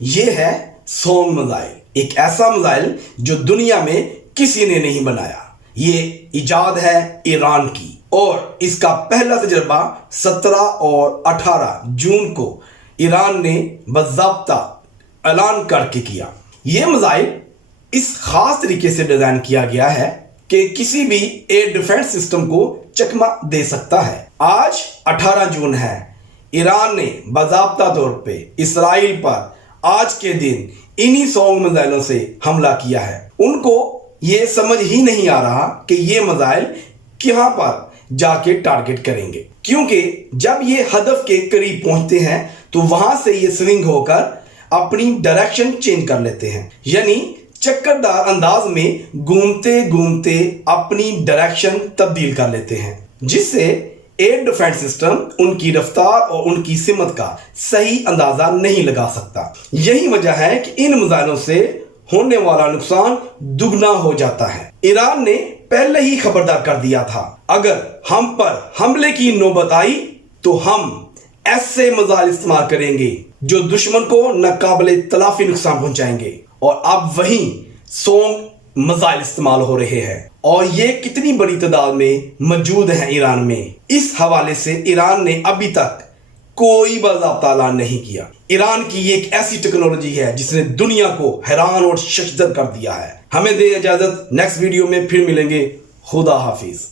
یہ ہے song missile, ایک ایسا میزائل جو دنیا میں کسی نے نہیں بنایا۔ یہ ایجاد ہے ایران کی، اور اس کا پہلا تجربہ 17 اور 18 جون کو ایران نے باضابطہ اعلان کر کے کیا۔ یہ میزائل اس خاص طریقے سے ڈیزائن کیا گیا ہے کہ کسی بھی ایئر ڈیفنس سسٹم کو چکمہ دے سکتا ہے۔ آج 18 جون ہے، ایران نے باضابطہ طور پہ اسرائیل پر آج کے دن انہی سونگ میزائلوں سے حملہ کیا ہے۔ ان کو یہ سمجھ ہی نہیں آ رہا کہ یہ میزائل کہاں پر جا کے ٹارگٹ کریں گے، کیونکہ جب یہ ہدف کے قریب پہنچتے ہیں تو وہاں سے یہ سوئنگ ہو کر اپنی ڈائریکشن چینج کر لیتے ہیں، یعنی چکردار انداز میں گھومتے گھومتے اپنی ڈائریکشن تبدیل کر لیتے ہیں، جس سے ایئر ڈیفنس سسٹم ان کی رفتار اور ان کی سمت کا صحیح اندازہ نہیں لگا سکتا۔ یہی وجہ ہے کہ ان میزائلوں سے ہونے والا نقصان دگنا ہو جاتا ہے۔ ایران نے پہلے ہی خبردار کر دیا تھا، اگر ہم پر حملے کی نوبت آئی تو ہم ایسے میزائل استعمال کریں گے جو دشمن کو ناقابل تلافی نقصان پہنچائیں گے، اور اب وہی سونگ میزائل استعمال ہو رہے ہیں، اور یہ کتنی بڑی تعداد میں موجود ہیں ایران میں۔ اس حوالے سے ایران نے ابھی تک کوئی باضابطہ اعلان نہیں کیا۔ ایران کی یہ ایک ایسی ٹیکنالوجی ہے جس نے دنیا کو حیران اور ششدر کر دیا ہے۔ ہمیں دے اجازت، نیکسٹ ویڈیو میں پھر ملیں گے۔ خدا حافظ۔